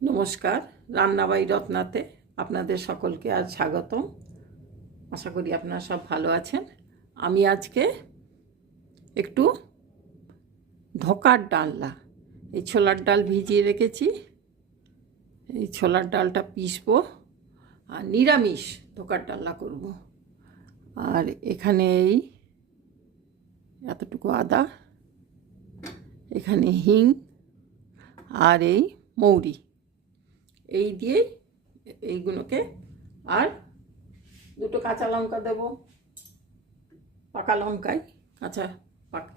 নমস্কার, রান্না বাই রত্নাতে আপনাদের সকলকে আজ স্বাগতম। আশা করি আপনারা সব ভালো আছেন। আমি আজকে একটু ধোকার ডালনা, এই ছোলার ডাল ভিজিয়ে রেখেছি। এই ছোলার ডালটা পিসবো আর নিরামিষ ধোকার ডালনা করব। আর এখানে এই এতটুকু আদা, এখানে হিং আর এই মৌরি, এই দিয়েই এইগুলোকে, আর দুটো কাঁচা লঙ্কা দেবো, পাকা লঙ্কায় কাঁচা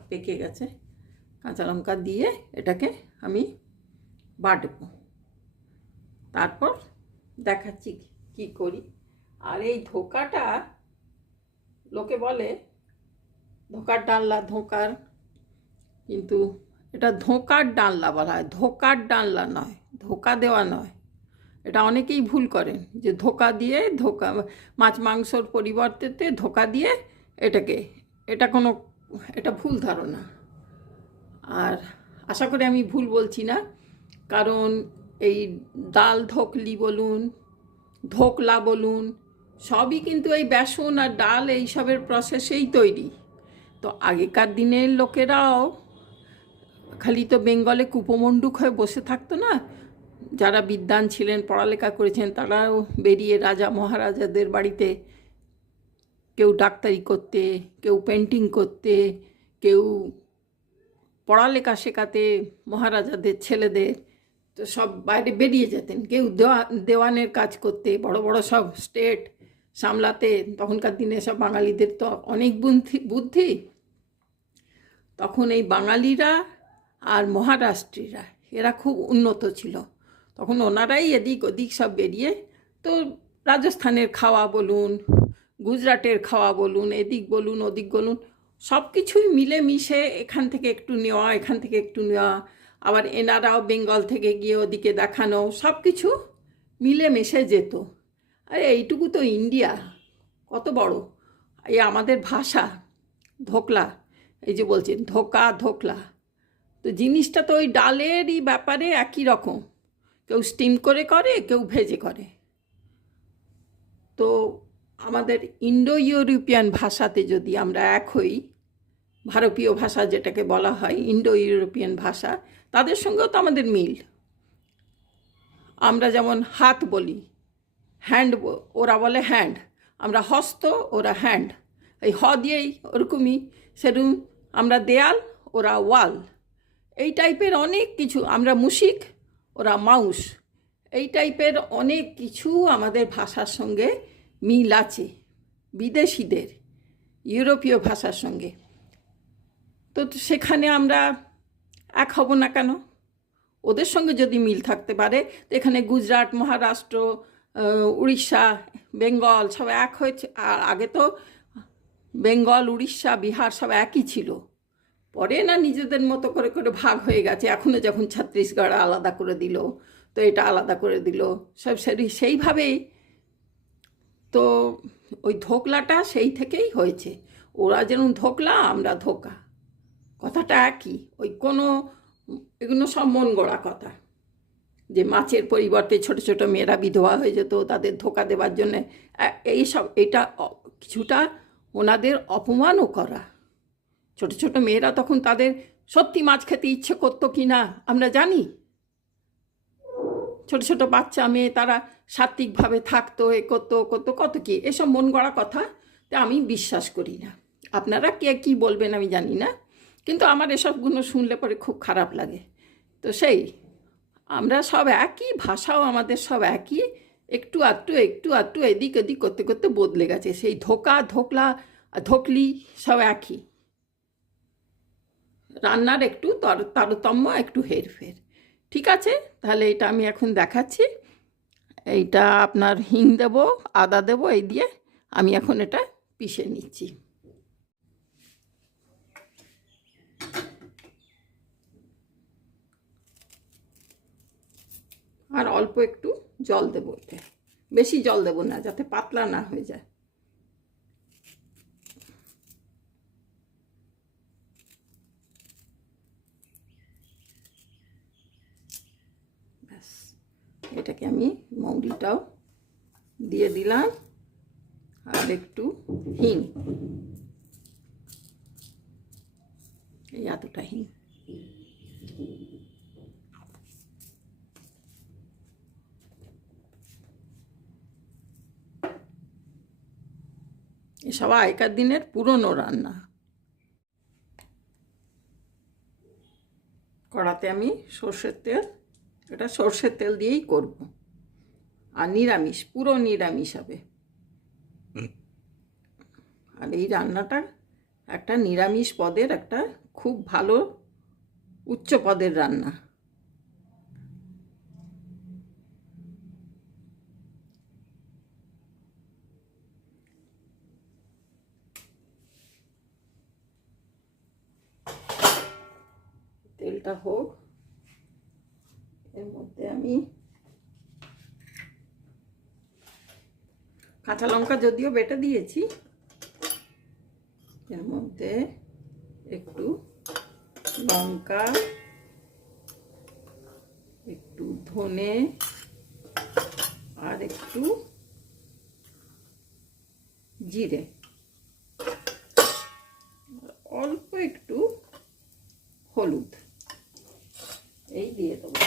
পেকে গেছে, কাঁচা লঙ্কা দিয়ে এটাকে আমি বাটবো। তারপর দেখাচ্ছি কি করি। আর এই ধোকাটা লোকে বলে ধোকার ডালনা, ধোকার, কিন্তু এটা ধোকার ডালনা বলা হয়, ধোকার ডালনা নয়, ধোকা দেওয়া নয়। এটা অনেকেই ভুল করেন যে ধোকা দিয়ে, ধোকা মাছ মাংসর পরিবর্তে ধোকা দিয়ে এটা কোনো, এটা ভুল ধারণা। আর আশা করি আমি ভুল বলছি না, কারণ এই ডাল ধোকলি বলুন, ধোকলা বলুন, সবই কিন্তু এই বেসন আর ডাল এইসবের প্রসেসেই তৈরি। তো আগেকার দিনের লোকেরাও খালি তো বেঙ্গলে কুপমণ্ডুক হয়ে বসে থাকতো না। যারা বিদ্বান ছিলেন, পড়ালেখা করেছেন, তারাও বেরিয়ে রাজা মহারাজাদের বাড়িতে কেউ ডাক্তারি করতে, কেউ পেন্টিং করতে, কেউ পড়ালেখা শেখাতে মহারাজাদের ছেলেদের, তো সব বাইরে বেরিয়ে যেতেন। কেউ দেওয়ানের কাজ করতে, বড় বড় সব স্টেট সামলাতে। তখনকার দিনে সব বাঙালিদের তো অনেক বুদ্ধি। তখন এই বাঙালিরা আর মহারাষ্ট্রীরা এরা খুব উন্নত ছিল। তখন ওনারাই এদিক ওদিক সব বেরিয়ে, তো রাজস্থানের খাওয়া বলুন, গুজরাটের খাওয়া বলুন, এদিক বলুন ওদিক বলুন, সব কিছুই মিলেমিশে এখান থেকে একটু নেওয়া, এখান থেকে একটু নেওয়া, আবার এনারাও বেঙ্গল থেকে গিয়ে ওদিকে দেখানো, সব কিছু মিলেমিশে যেত। আরে এইটুকু তো ইন্ডিয়া, কত বড়! এই আমাদের ভাষা ধোকলা, এই যে বলছেন ধোকা ধোকলা, তো জিনিসটা তো ওই ডালেরই ব্যাপারে একই রকম। কেউ স্টিম করে করে, কেউ ভেজে করে। তো আমাদের ইন্ডো ইউরোপিয়ান ভাষাতে যদি আমরা এক হই, ভারতীয় ভাষা যেটাকে বলা হয় ইন্ডো ইউরোপিয়ান ভাষা, তাদের সঙ্গেও তো আমাদের মিল। আমরা যেমন হাত বলি, হ্যান্ড, ওরা বলে হ্যান্ড, আমরা হস্ত, ওরা হ্যান্ড। এই হ দিয়েই ওরকমই, সেরকম আমরা দেয়াল, ওরা ওয়াল। এই টাইপের অনেক কিছু, আমরা মুশিক, ওরা মাউস। এই টাইপের অনেক কিছু আমাদের ভাষার সঙ্গে মিল আছে, বিদেশিদের ইউরোপীয় ভাষার সঙ্গে। তো সেখানে আমরা এক হব না কেন? ওদের সঙ্গে যদি মিল থাকতে পারে, তো এখানে গুজরাট, মহারাষ্ট্র, উড়িষ্যা, বেঙ্গল সব এক হয়েছে। আর আগে তো বেঙ্গল, উড়িষ্যা, বিহার সব একই ছিল। পরে না নিজেদের মতো করে করে ভাগ হয়ে গেছে। এখনও যখন ছত্তিশগড় আলাদা করে দিল, তো এটা আলাদা করে দিল, সব সেইভাবেই। তো ওই ধোকলাটা সেই থেকেই হয়েছে। ওরা যেমন ধোকলা, আমরা ধোকা, কথাটা একই। ওই কোনো, এগুলো সব মন গড়া কথা, যে মাছের পরিবর্তে ছোট ছোট মেয়েরা বিধবা হয়ে যেত তাদের ধোকা দেওয়ার জন্যে, এইসব, এটা কিছুটা ওনাদের অপমানও করা। ছোট ছোট মেয়েরা তখন তাদের সত্যি মাছ খেতে ইচ্ছে করতো কি না আমরা জানি। ছোট ছোট বাচ্চা মেয়ে, তারা সাত্ত্বিকভাবে থাকতো, এ করতো করতো কত কি, এসব মন গড়া কথা। তা আমি বিশ্বাস করি না। আপনারা কে কী বলবেন আমি জানি না, কিন্তু আমার এসবগুলো শুনলে পরে খুব খারাপ লাগে। তো সেই আমরা সব একই, ভাষাও আমাদের সব একই, একটু আধটু এদিক ওদিক করতে করতে বদলে গেছে। সেই ধোকা, ধোকলা, ধোকলি সব একই। রান্নার একটু তারতম্য, একটু হেরফের। ঠিক আছে, তাহলে এটা আমি এখন দেখাচ্ছি। এইটা আপনার হিং দেবো, আদা দেবো, এই দিয়ে আমি এখন এটা পিষে নিচ্ছি। আর অল্প একটু জল দেবো, এটা বেশি জল দেবো না, যাতে পাতলা না হয়ে যায়। ব্যাস, এটাকে আমি মৌরিটাও দিয়ে দিলাম, আর একটু হিং, এই এতটা হিং। এসব আগেকার দিনের পুরনো রান্না। কড়াতে আমি সর্ষের তেল, এটা সর্ষের তেল দিয়েই করব, আর নিরামিষ, পুরো নিরামিষ হবে। আর এই রান্নাটা একটা নিরামিষ পদের একটা খুব ভালো উচ্চ পদের রান্না। তেলটা হোক, এর মধ্যে আমি কাঁচা লঙ্কা যদিও বেটে দিয়েছি, এর মধ্যে একটু লঙ্কা, একটু ধনে, আর একটু জিরে, অল্প একটু হলুদ, এই দিয়ে দেবো।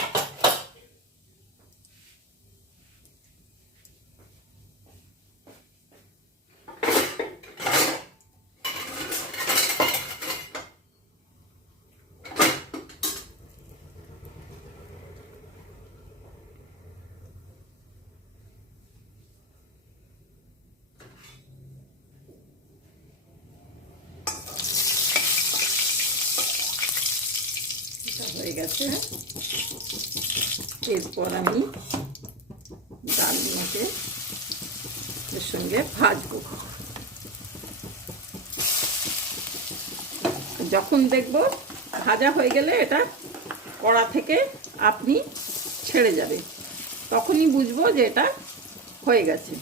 হয়ে গেছে, এরপর আমি ডালগুলোকে এর সঙ্গে ভাজবো। যখন দেখব ভাজা হয়ে গেলে এটা কড়া থেকে আপনি ছেড়ে যাবে, তখনই বুঝবো যে এটা হয়ে গেছে।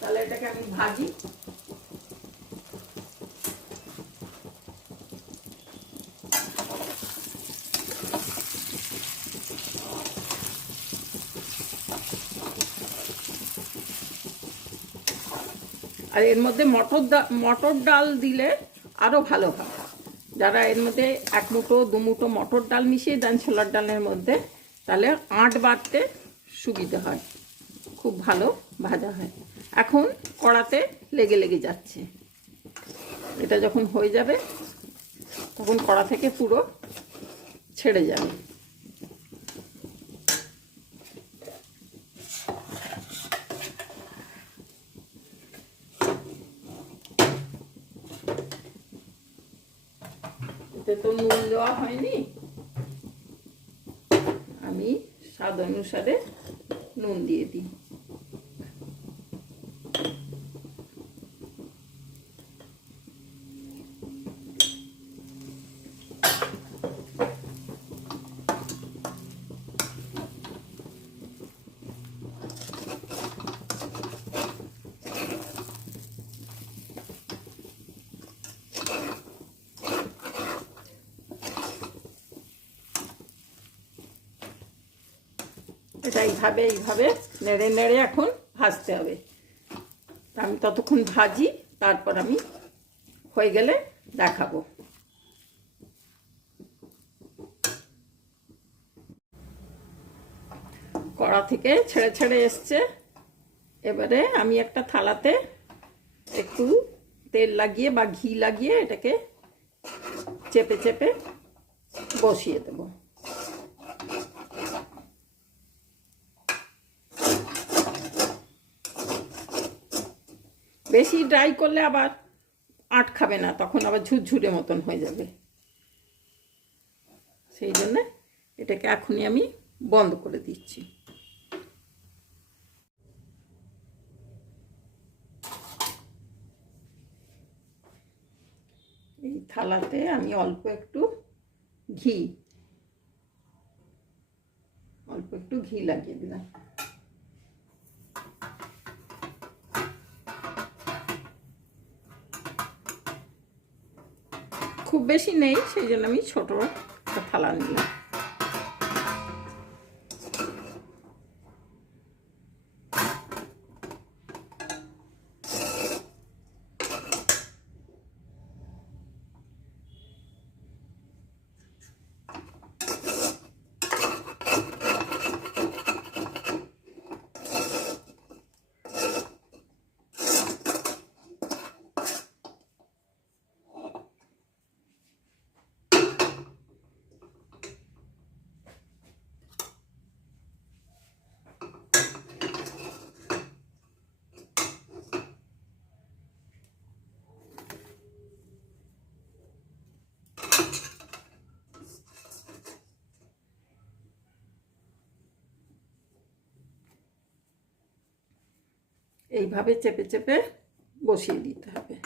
তাহলে এটাকে আমি ভাজি। আর এর মধ্যে মটর ডাল দিলে আরও ভালো হয়। যারা এর মধ্যে 1 মুঠো 2 মুঠো মটর ডাল মিশিয়ে দেন ছোলার ডালের মধ্যে, তাহলে আঁট বাড়তে সুবিধে হয়, খুব ভালো ভাজা হয়। এখন কড়াতে লেগে লেগে যাচ্ছে, এটা যখন হয়ে যাবে তখন কড়া থেকে পুরো ছেড়ে যাবে। এতে তো নুন দেওয়া হয়নি, আমি স্বাদ অনুসারে নুন দিয়ে দিই। এটা এইভাবে নেড়ে নেড়ে এখন ভাজতে হবে। আমি ততক্ষণ ভাজি, তারপর আমি হয়ে গেলে দেখাবো। কড়া থেকে ছেড়ে ছেড়ে এসছে, এবারে আমি একটা থালাতে একটু তেল লাগিয়ে বা ঘি লাগিয়ে এটাকে চেপে চেপে বসিয়ে দেবো। বেশি ড্রাই করলে আবার আট খাবে না, তখন আবার ঝুরঝুরে মতন হয়ে যাবে। সেই জন্য এটাকে এখনই আমি বন্ধ করে দিচ্ছি। এই থালাতে আমি অল্প একটু ঘি লাগিয়ে দিলাম। বেশি নেই, সেই জন্য আমি ছোটো একটা থালা নিলাম। এইভাবে চেপে চেপে বসিয়ে দিতে হবে।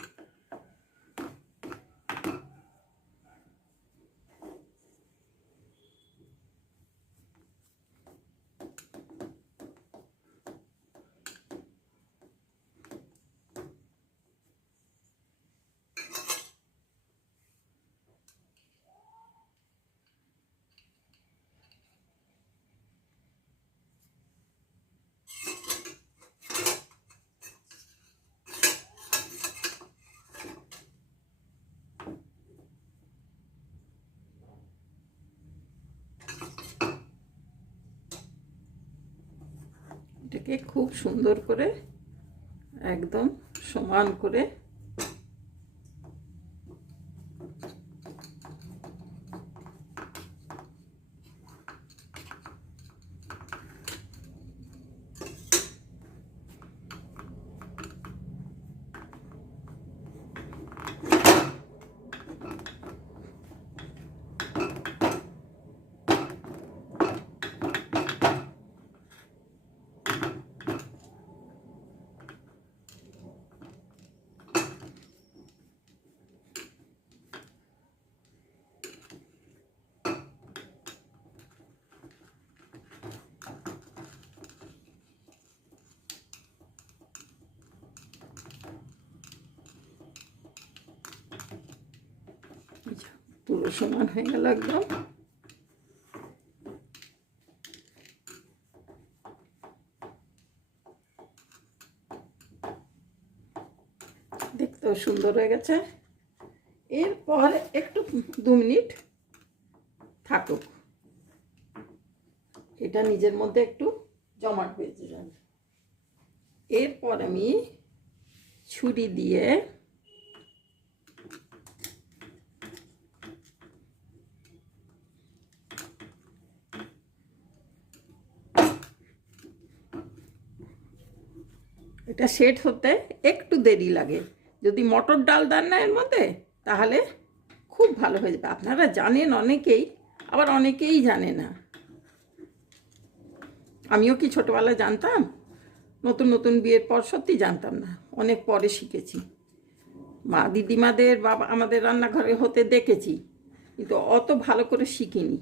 এটাকে খুব সুন্দর করে একদম সমান করে পুরো সমান হয়ে গেল একদম। দেখতেও সুন্দর হয়ে গেছে। এরপর একটু 2 মিনিট থাকুক, এটা নিজের মধ্যে একটু জমাট বেঁধে যাবে। এরপর আমি ছুরি দিয়ে এটা সেট হতে একটু দেরি লাগে। যদি মটর ডাল দেন না এর মধ্যে, তাহলে খুব ভালো হয়ে যাবে। আপনারা জানেন অনেকেই, আবার অনেকেই জানে না। আমিও কি ছোটোবেলায় জানতাম? নতুন নতুন বিয়ের পর সত্যি জানতাম না, অনেক পরে শিখেছি। মা দিদিমাদের বাবা আমাদের রান্নাঘরে হতে দেখেছি, কিন্তু অত ভালো করে শিখিনি।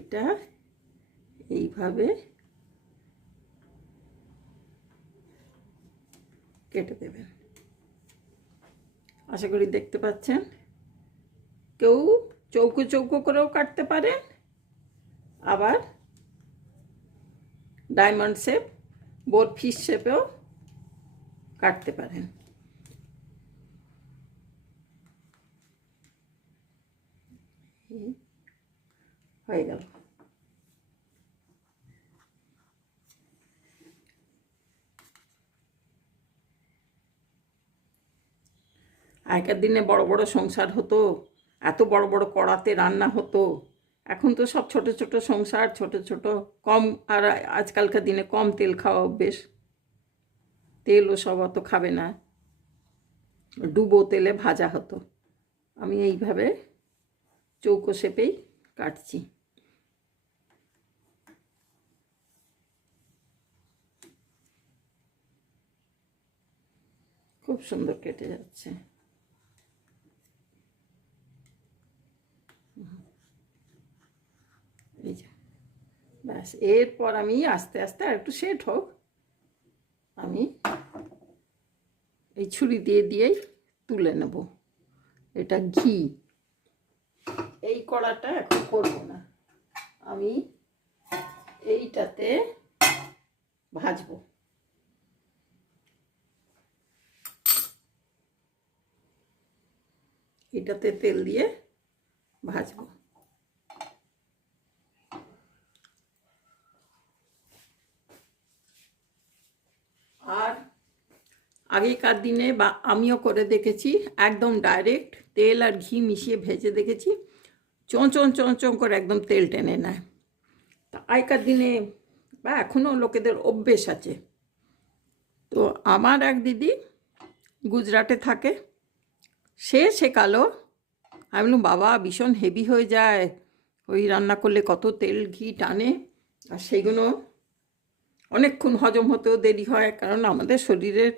এটা এইভাবে কেটে দেবেন। আশা করি দেখতে পাচ্ছেন। কেউ চৌকো চৌকো করেও কাটতে পারেন, আবার ডায়মন্ড শেপ বোর ফিশ শেপেও কাটতে পারেন। হয়ে গেল। আগেকার দিনে বড় বড় সংসার হতো, এত বড় বড় কড়াতে রান্না হতো। এখন তো সব ছোট ছোট সংসার, ছোট ছোট কম। আর আজকালকার দিনে কম তেল খাওয়া অভ্যেস, তেলও সব অত খাবে না, ডুবো তেলে ভাজা হতো। আমি এইভাবে চৌকো শেপেই কাটছি। খুব সুন্দর কেটে যাচ্ছে। এই যে ব্যাস। এরপর আমি আস্তে আস্তে আর একটু সেট হোক, আমি এই ছুরি দিয়েই তুলে নেব। এটা ঘি। এই কড়াটা এখন করব না, আমি এইটাতে ভাজবো। এটাতে তেল দিয়ে ভাজবো। আর আগেকার দিনে বা আমিও করে দেখেছি, একদম ডাইরেক্ট তেল আর ঘি মিশিয়ে ভেজে দেখেছি, চোঁ চোঁ চোঁ চোঁ করে একদম তেল টেনে নেয়। তা আগেকার দিনে বা এখনও লোকেদের অভ্যেস আছে। তো আমার এক দিদি গুজরাটে থাকে, সে শেখালো। আমি বললাম বাবা ভীষণ হেভি হয়ে যায়, ওই রান্না করলে কত তেল ঘি টানে, আর সেইগুলো অনেকক্ষণ হজম হতেও দেরি হয়, কারণ আমাদের শরীরের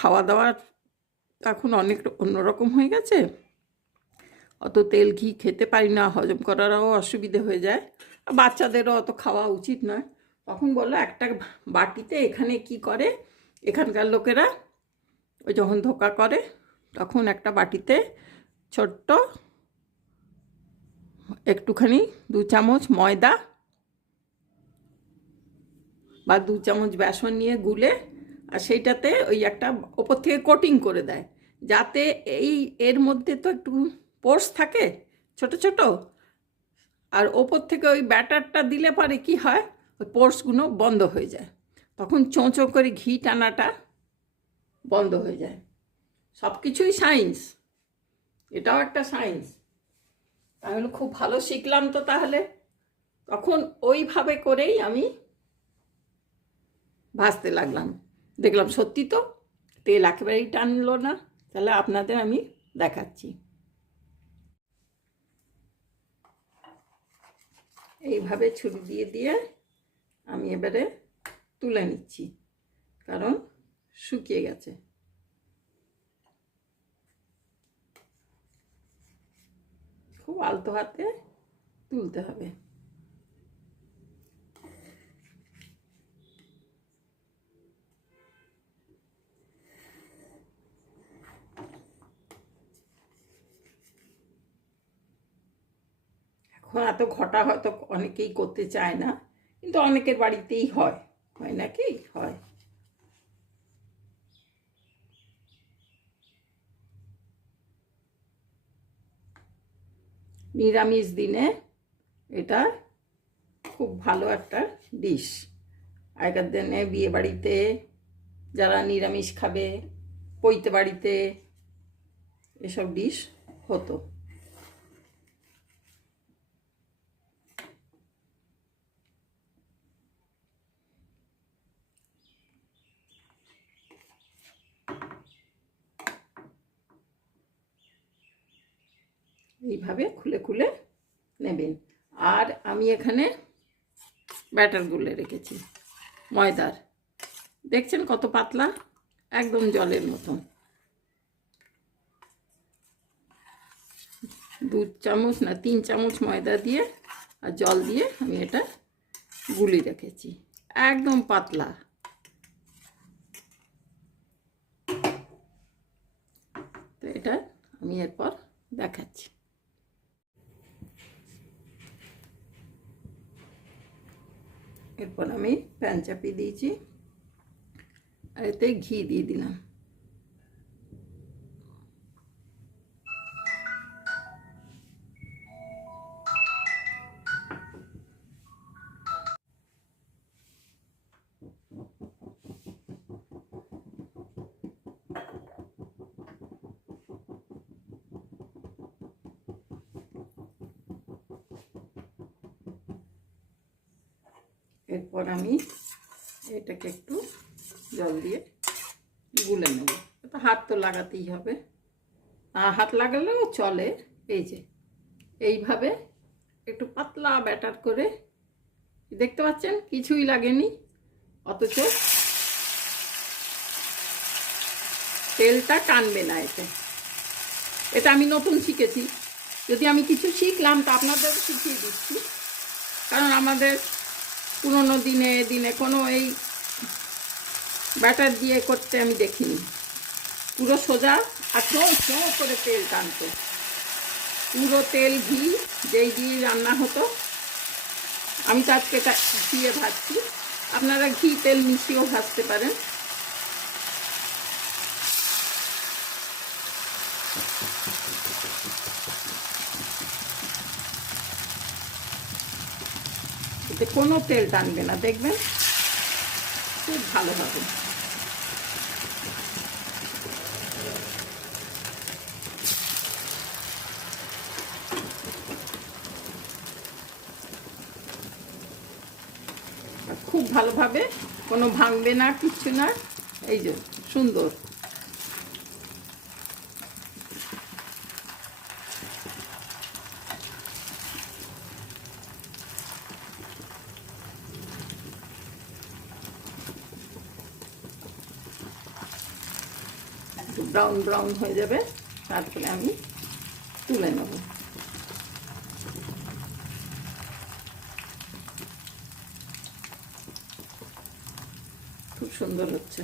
খাওয়া দাওয়ার এখন অনেক অন্যরকম হয়ে গেছে, অত তেল ঘি খেতে পারি না, হজম করারও অসুবিধে হয়ে যায়, বাচ্চাদেরও অত খাওয়া উচিত নয়। তখন বললো একটা বাটিতে, এখানে কি করে এখানকার লোকেরা, ওই যখন ধোকা করে তখন একটা বাটিতে ছোট্ট একটুখানি 2 চামচ ময়দা বা 2 চামচ বেসন নিয়ে গুলে, আর সেইটাতে ওই একটা ওপর থেকে কোটিং করে দেয়, যাতে এর মধ্যে তো একটু পোর্স থাকে ছোট ছোট, আর ওপর থেকে ওই ব্যাটারটা দিলে পরে কি হয়, ওই পোর্সগুলো বন্ধ হয়ে যায়, তখন চোঁ চোঁ করে ঘি টানাটা বন্ধ হয়ে যায়। সব কিছুই সায়েন্স, এটাও একটা সায়েন্স। তাহলে খুব ভালো শিখলাম তো তাহলে। তখন ওইভাবে করেই আমি ভাজতে লাগলাম, দেখলাম সত্যি তো তেল একেবারেই টানলো না। তাহলে আপনাদের আমি দেখাচ্ছি। এইভাবে ছুরি দিয়ে আমি এবারে তুলে নিচ্ছি, কারণ শুকিয়ে গেছে। খুব আলতো হাতে তুলতে হবে। এখন এত ঘটা হয়তো অনেকেই করতে চায় না, কিন্তু অনেকের বাড়িতেই হয়, হয় নাকি? হয়। নিরামিষ দিনে এটা খুব ভালো একটা ডিশ। আগেকার দিনে বিয়ে বাড়িতে যারা নিরামিষ খাবে, পৈতে বাড়িতে এসব ডিশ হতো। এইভাবে খুলে খুলে নেবেন। আর আমি এখানে ব্যাটার গুলে রেখেছি ময়দার, দেখছেন কত পাতলা, একদম জলের মতন। 2 চামচ না 3 চামচ ময়দা দিয়ে আর জল দিয়ে আমি এটা গুলি রেখেছি, একদম পাতলা। তো এটা আমি এরপর দেখাচ্ছি। এরপর আমি প্যান চাপিয়ে দিয়েছি, আর এতে ঘি দিয়ে দিলাম। এরপর আমি এটাকে একটু জল দিয়ে গুলে নেব। তো হাত তো লাগাতেই হবে, হাত লাগালেও চলে। এই যে এইভাবে একটু পাতলা ব্যাটার করে, দেখতে পাচ্ছেন কিছুই লাগেনি, অথচ তেলটা টানবে না এতে। এটা আমি নতুন শিখেছি, যদি আমি কিছু শিখলাম তা আপনাদের শিখিয়ে দিচ্ছি, কারণ আমাদের পুরোনো দিনে কোনো এই ব্যাটার দিয়ে করতে আমি দেখিনি। পুরো সোজা আর চোঁ করে তেল টানতো। পুরো তেল ঘি যেই দিয়ে রান্না হতো। আমি তো আজকে দিয়ে ভাজছি, আপনারা ঘি তেল মিশিয়েও ভাজতে পারেন। এতে কোনো তেল টানবে না, দেখবেন খুব ভালো হবে। খুব ভালোভাবে, কোনো ভাঙবে না, কিচ্ছু না। এই যে সুন্দর। ব্রাউন ব্রাউন হয়ে যাবে, তারপরে আমি তুলে নেব। খুব সুন্দর হচ্ছে।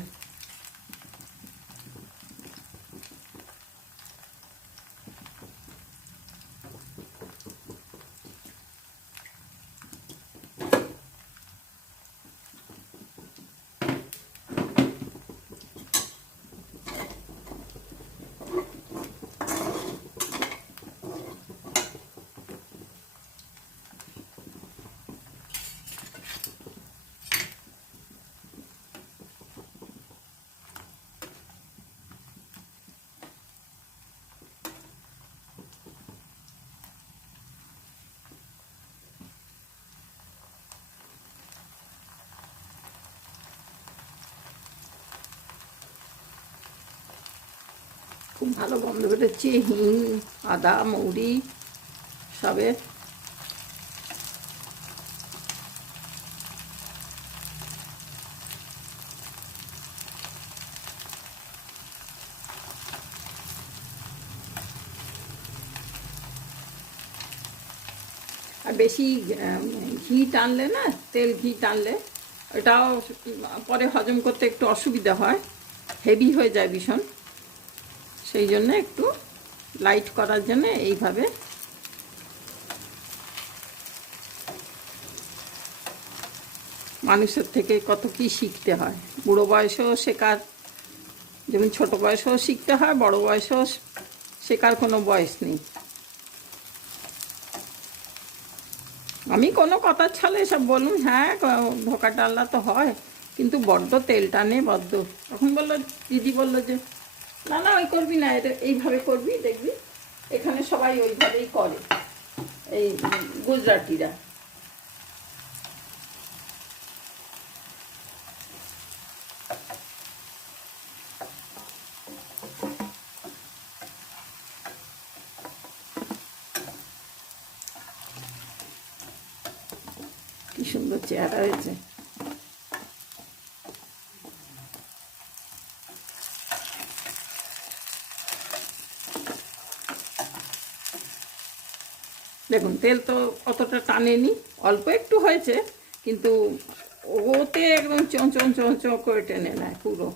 খুব ভালো গন্ধ বেরোচ্ছে হিং, আদা, মৌরি সবের। আর বেশি ঘি টানলে না, তেল ঘি টানলে ওটাও পরে হজম করতে একটু অসুবিধা হয়, হেভি হয়ে যায় ভীষণ। সেই জন্য একটু লাইট করার জন্য এইভাবে মানুষের থেকে কত কি শিখতে হয়। বুড়ো বয়সেও শেখার, যেমন ছোট বয়সেও শিখতে হয়, বড় বয়সেও শেখার কোনো বয়স নেই। আমি কোনো কথার ছলে এসব বলুন, হ্যাঁ ধোকা টাল্লা তো হয়, কিন্তু বড্ড তেল টানে বড্ড। তখন বললো, দিদি বললো যে না না ওই করবি না, এটা এইভাবে করবি, দেখবি এখানে সবাই ওইভাবেই করে, এই গুজরাটিরা। কি সুন্দর চেহারা হয়েছে। দেখুন তেল তো অতটা টানেনি, অল্প একটু হয়েছে, কিন্তু ওতে একদম চোঁ চোঁ চোঁ চোঁ করে টেনে নেয় পুরো।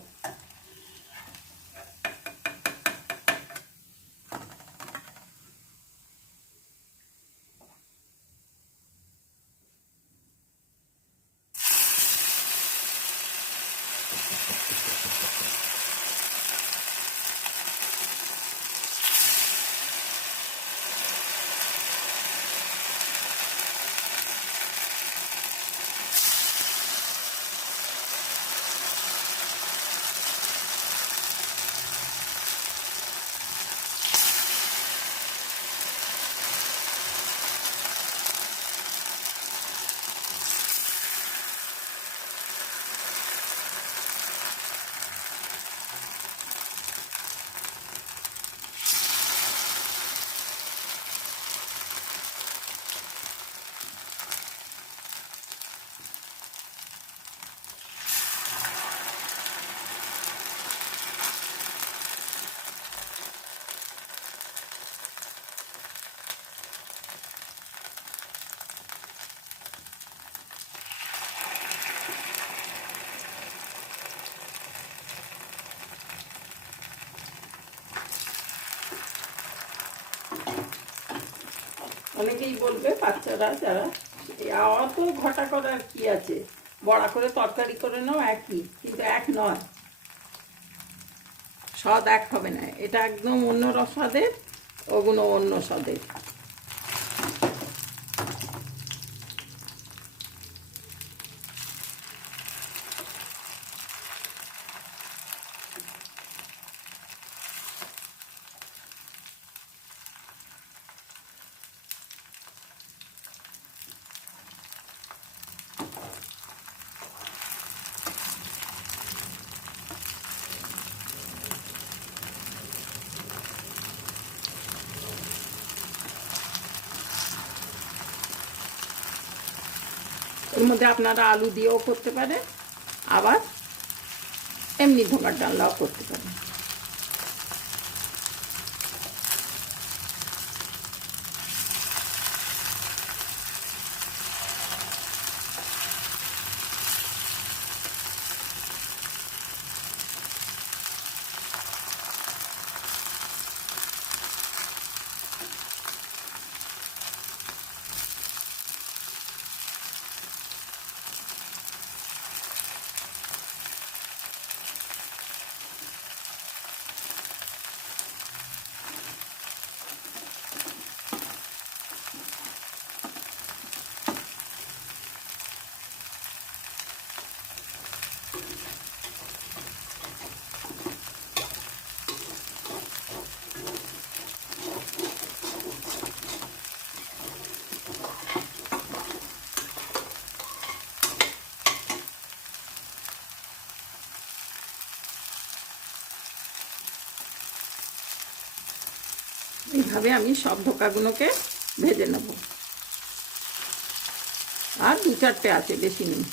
অনেকেই বলবে বাচ্চারা যারা অত ঘটা করার কি আছে, বড়া করে তরকারি করে নাও, একই, কিন্তু এক নয়, স্বাদ এক হবে না। এটা একদম অন্য স্বাদের, ওগুলো অন্য স্বাদের। এর মধ্যে আপনারা আলু দিয়েও করতে পারেন, আবার এমনি ধোঁকার ডালনাও করতে পারেন। এইভাবে আমি সব ধোকাগুলোকে ভেজে নেব। আর 2-4টে আছে, বেশি নেই।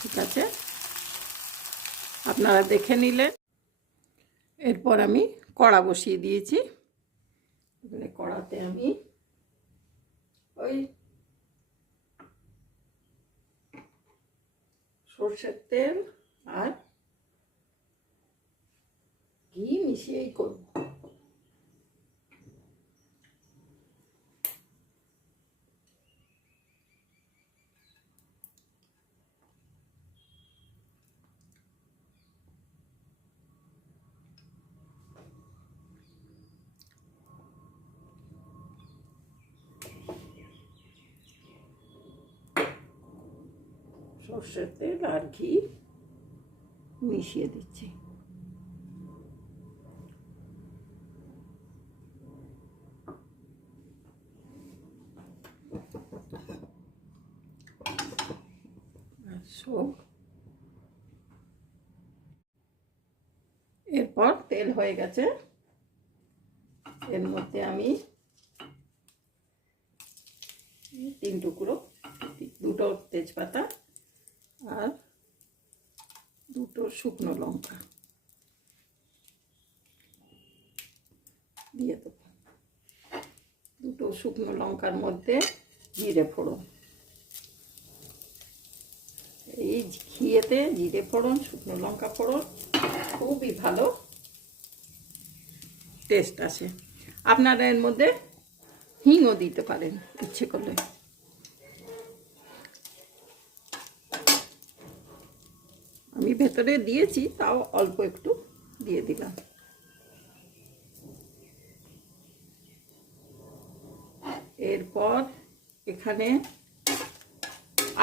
ঠিক আছে, আপনারা দেখে নিলেন। এরপর আমি কড়া বসিয়ে দিয়েছি। এবারে কড়াতে আমি ওই সর্ষের তেল আর ঘি মিশিয়েই করব। সর্ষের তেল আর ঘি মিশিয়ে দিচ্ছি। এরপর তেল হয়ে গেছে, এর মধ্যে আমি 3 টুকরো, 2টো তেজপাতা আর 2টো শুকনো লঙ্কা দিয়ে দেবো। 2টো শুকনো লঙ্কার মধ্যে জিরে ফোড়ন। এই ঘিয়েতে জিরে ফোড়ন, শুকনো লঙ্কা ফোড়ন খুবই ভালো টেস্ট আসে। আপনারা এর মধ্যে হিংও দিতে পারেন ইচ্ছে করলে। আমি ভেতরে দিয়েছি, তাও অল্প একটু দিয়ে দিলাম। এরপর এখানে,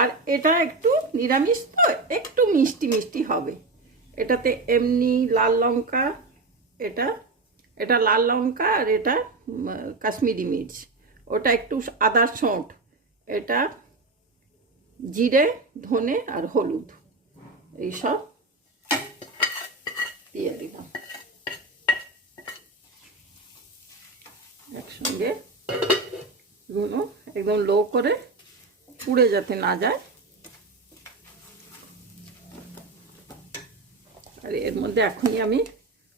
আর এটা একটু নিরামিষ তো একটু মিষ্টি মিষ্টি হবে। এটাতে এমনি লাল লঙ্কা, এটা লাল লঙ্কা, আর এটা কাশ্মীরি মির্চ, ওটা একটু আদা সঁট, এটা জিরে, ধনে আর হলুদ, এইসব দিয়ে দিলাম একসঙ্গে। এগুলো একদম লো করে, পুড়ে যাতে না যায়। আর এর মধ্যে এখনই আমি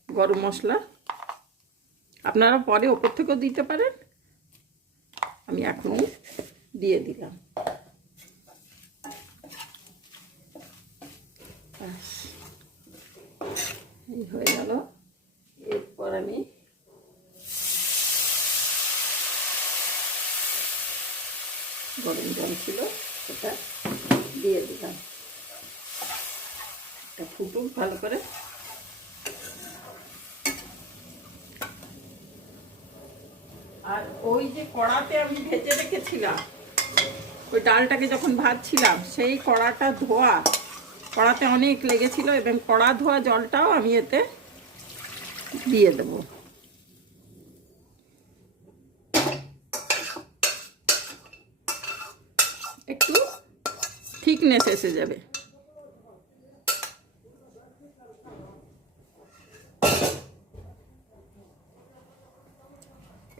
গরম মশলা, আপনারা পরে ওপর থেকেও দিতে পারেন, আমি এখনই দিয়ে দিলাম। এই হয়ে গেল। এরপর আমি গরম জল ছিল সেটা দিয়ে দিলাম। এটা ফুটুক ভালো করে। আর ওই যে কড়াতে আমি ভেজে রেখেছিলাম, ওই ডালটাকে যখন ভাজছিলাম সেই কড়াটা ধোয়া, কড়াতে অনেক লেগেছিল, এবং কড়া ধোয়া জলটাও আমি এতে দিয়ে দেব। একটু থিকনেস এসে যাবে।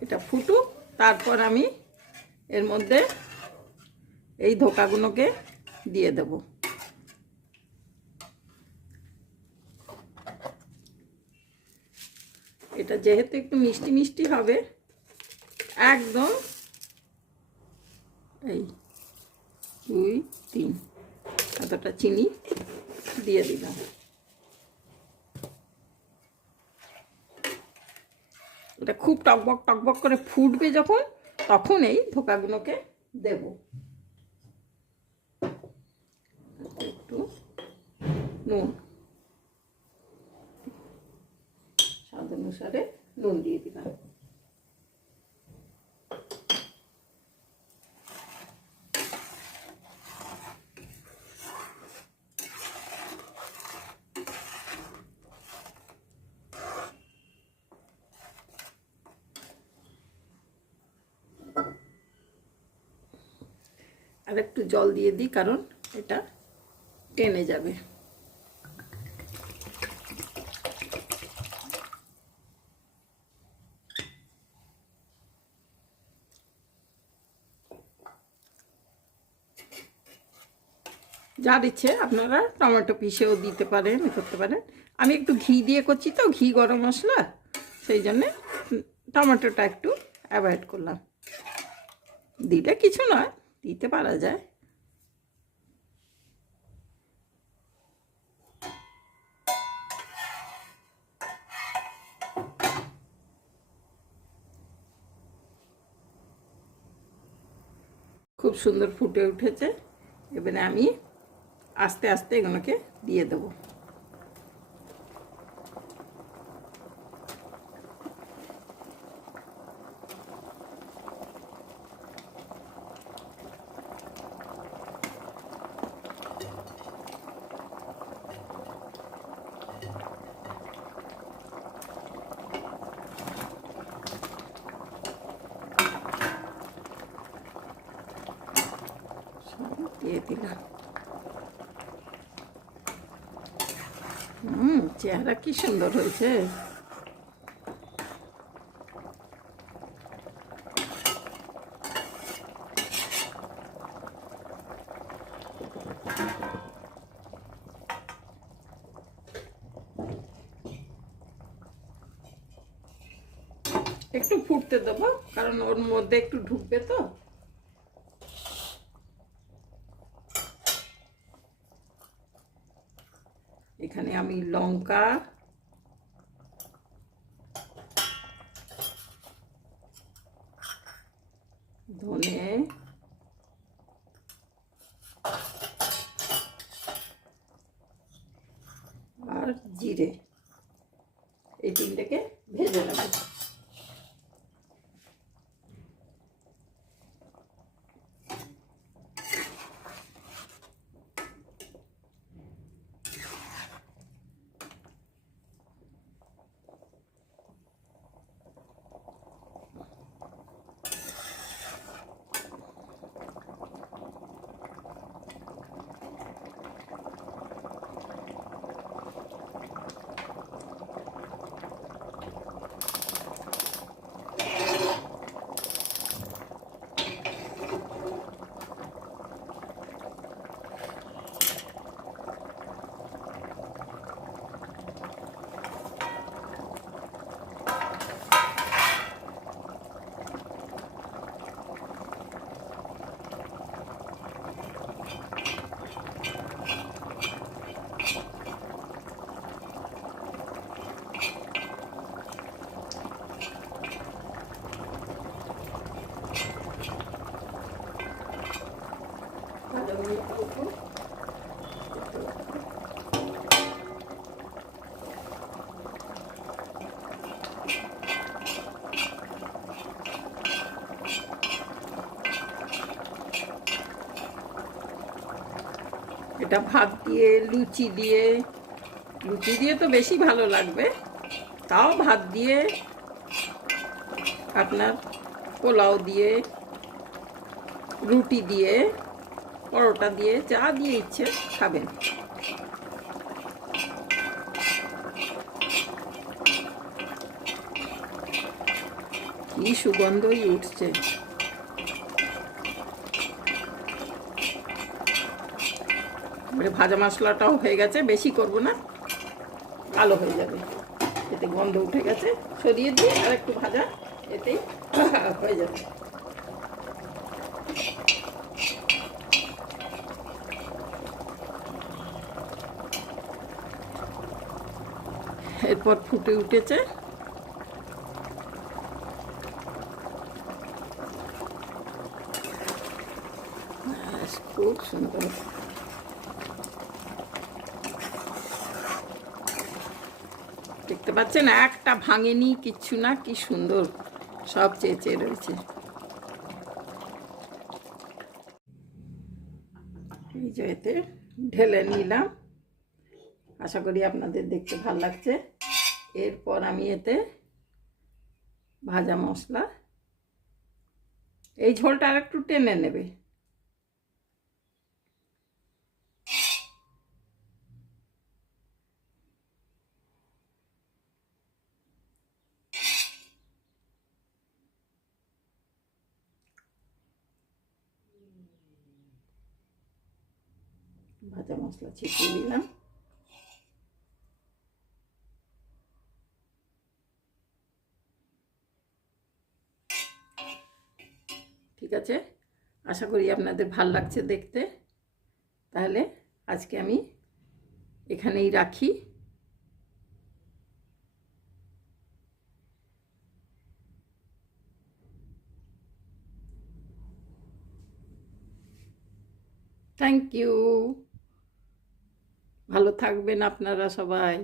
এটা ফুটুক, তারপর আমি এর মধ্যে এই ধোকাগুলোকে দিয়ে দেব। এটা যেহেতু একটু মিষ্টি মিষ্টি হবে, একদম এই 2 3 এতটা চিনি দিয়ে দিলাম। এটা খুব টকবক টকবক করে ফুটবে যখন, তখন এই ধোকাগুলোকে দেব। একটু নুন, স্বাদ অনুসারে নুন দিয়ে দিলাম। আর একটু জল দিয়ে দিই, কারণ এটা টেনে যাবে। যার ইচ্ছে আপনারা টমেটো পিষেও দিতে পারেন, করতে পারেন। আমি একটু ঘি দিয়ে করছি তো, ঘি গরম মশলা, সেই জন্যে টমেটোটা একটু অ্যাভয়েড করলাম। দিলে কিছু নয়, দিতে পারা যায়। খুব সুন্দর ফুটে উঠেছে। এবারে আমি আস্তে আস্তে এগুলোকে দিয়ে দেবো। দিয়ে দিলাম। চেহারা কি সুন্দর হয়েছে। একটু ফুটতে দেবো, কারণ ওর মধ্যে একটু ঢুকবে তো। এখানে আমি লঙ্কা, ধনে, আর জিরে, এই তিনটাকে ভেজে নেব। নিয়ে অল্প এটা ভাত দিয়ে লুচি দিয়ে তো বেশি ভালো লাগবে, তাও ভাত দিয়ে, আপনার পোলাও দিয়ে, রুটি দিয়ে, পরোটা দিয়ে, যা দিয়ে ইচ্ছে খাবেন। কি সুগন্ধই উঠছে। এবারে ভাজা মশলাটাও হয়ে গেছে, বেশি করব না, কালো হয়ে যাবে, এতে গন্ধ উঠে গেছে। সরিয়ে দিয়ে আর একটু ভাজা, এতেই হয়ে যাবে। এরপর ফুটে উঠেছে, খুব সুন্দর। দেখতে পাচ্ছেন একটা ভাঙেনি, কিচ্ছু না, কি সুন্দর সব চেঁচে রয়েছে। এই যে এতে ঢেলে নিলাম, আশা করি আপনাদের দেখতে ভালো লাগছে। এরপর আমি এতে ভাজা মশলা, এই ঝোলটা আর একটু টেনে নেবে। ভাজা মশলা ছিটিয়ে দিলাম। ঠিক আছে, আশা করি আপনাদের ভাল লাগছে দেখতে। তাহলে আজকে আমি এখানেই রাখি। থ্যাংক ইউ, ভালো থাকবেন আপনারা সবাই।